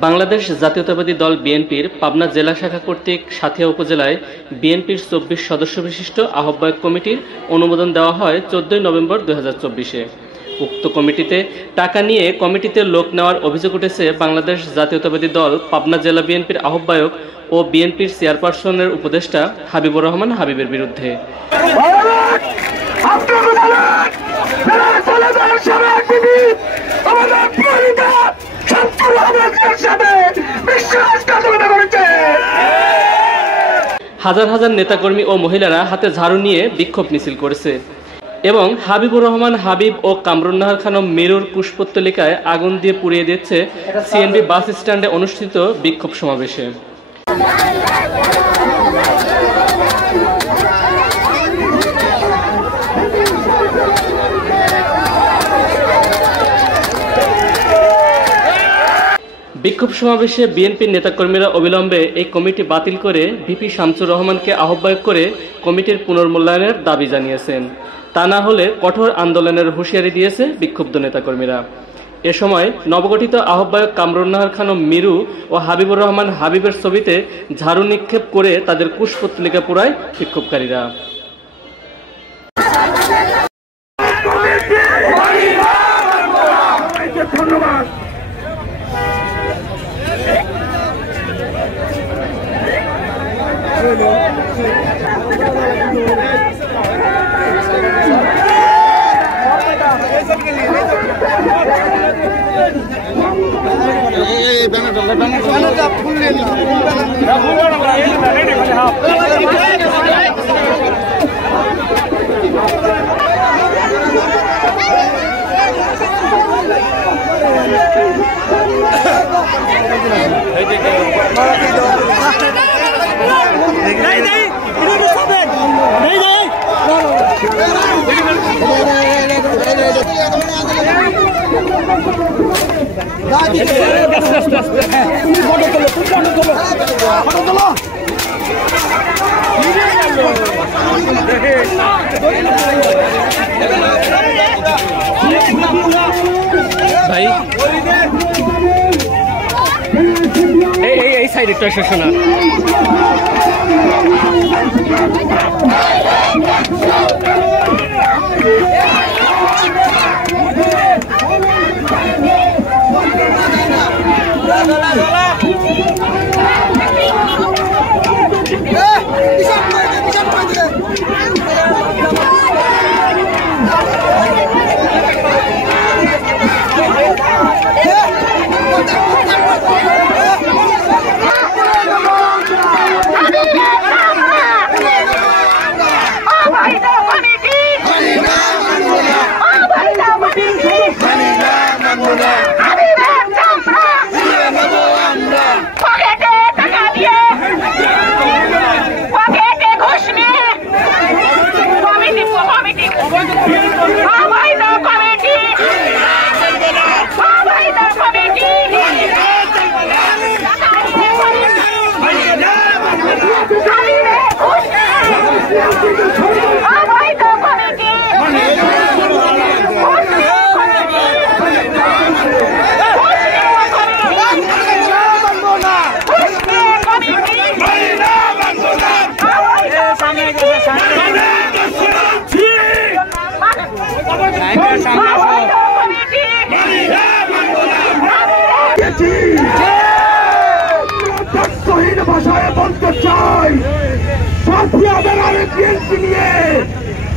বাংলাদেশ জাতীয়তাবাদী দল বিএনপির পাবনা জেলা শাখা কর্তৃক সাঁথিয়া উপজেলায় বিএনপির ২৪ সদস্য বিশিষ্ট আহ্বায়ক কমিটির অনুমোদন দেওয়া হয় ১৪ নভেম্বর ২০২৪-এ। উক্ত কমিটিতে টাকা নিয়ে কমিটিতে লোক নেওয়ার অভিযোগ উঠেছে বাংলাদেশ জাতীয়তাবাদী দল পাবনা জেলা বিএনপির আহ্বায়ক ও বিএনপির চেয়ারপারসনের উপদেষ্টা হাবিবুর রহমান হাবিবের বিরুদ্ধে। হাজার হাজার নেতাকর্মী ও মহিলারা হাতে ঝাড়ু নিয়ে বিক্ষোভ মিছিল করেছে এবং হাবিবুর রহমান হাবিব ও কামরুন্নাহার খানম মেরুর পুষ্পোত্তলিকায় আগুন দিয়ে পুড়িয়ে দিচ্ছে সিএনবি বাস স্ট্যান্ডে অনুষ্ঠিত বিক্ষোভ সমাবেশে। বিক্ষোভ সমাবেশে বিএনপির নেতাকর্মীরা অবিলম্বে এই কমিটি বাতিল করে ভিপি শামসুর রহমানকে আহ্বায়ক করে কমিটির পুনর্মূল্যায়নের দাবি জানিয়েছেন। তা না হলে কঠোর আন্দোলনের হুঁশিয়ারি দিয়েছে বিক্ষুব্ধ নেতাকর্মীরা। এ সময় নবগঠিত আহ্বায়ক কামরুন্নাহার খানম মিরু ও হাবিবুর রহমান হাবিবের ছবিতে ঝাড়ু নিক্ষেপ করে তাদের পুষ্পোত্তলিকা পোড়ায় বিক্ষোভকারীরা। ভাই এই সাইডে একটা শোনা ভাষায় বলতে চাই, সাথিয়া বেড়ারে বিএনপি নিয়ে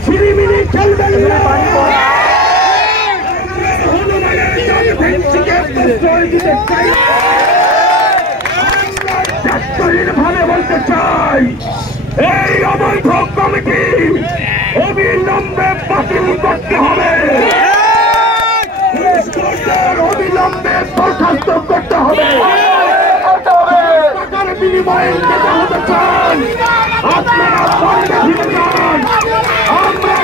ছিনিমিনি খেলবেন ভাবে বলতে চাই, এই অবৈধ কমিটি অবিলম্বে বাতিল করতে হবে, অবিলম্বে বরখাস্ত করতে হবে। বিনিময়ে যেতে হতে চান আপনারা বন্ধে ফিরে যান। আমরা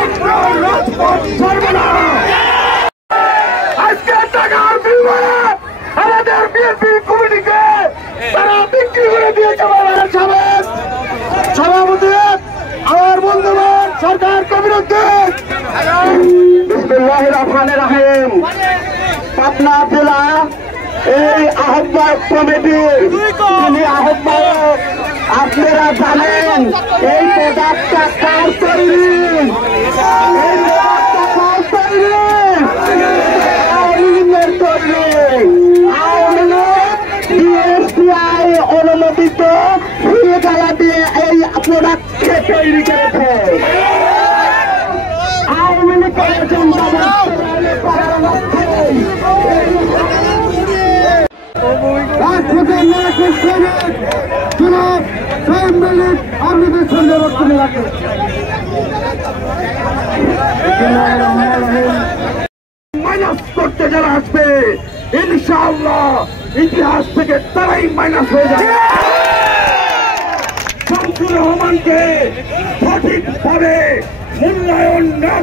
আমরা রাজপথ ছাড়ব না। আজকে টাকার বিনিময়ে আমাদের বিএনপি কমিটিকে তারা বিক্রি করে দিয়েছে। সভাপতি আমার সরকারকে বিরুদ্ধে। বিসমিল্লাহির রহমানির রহিম। পাবনা জেলা এই আহ্বায়ক কমিটির যিনি আহ্বায়ক, আপনারা জানেন এই পদার্থটা কার তৈরি? এই পদার্থটা কার তৈরি? আওয়ামী লীগের তৈরি। আওয়ামী লীগ বিএসটিআই অনুমোদিত ফুলগালা দিয়ে এই প্রোডাক্টকে তৈরি করেছে। আওয়ামী লীগের আপনাদের সঙ্গে বক্তব্য রাখেন। মাইনাস করতে যারা আসবে ইনশাআল্লাহ ইতিহাস থেকে তারাই মাইনাস হয়ে যাবে। শামসুর রহমানকে সঠিকভাবে মূল্যায়ন না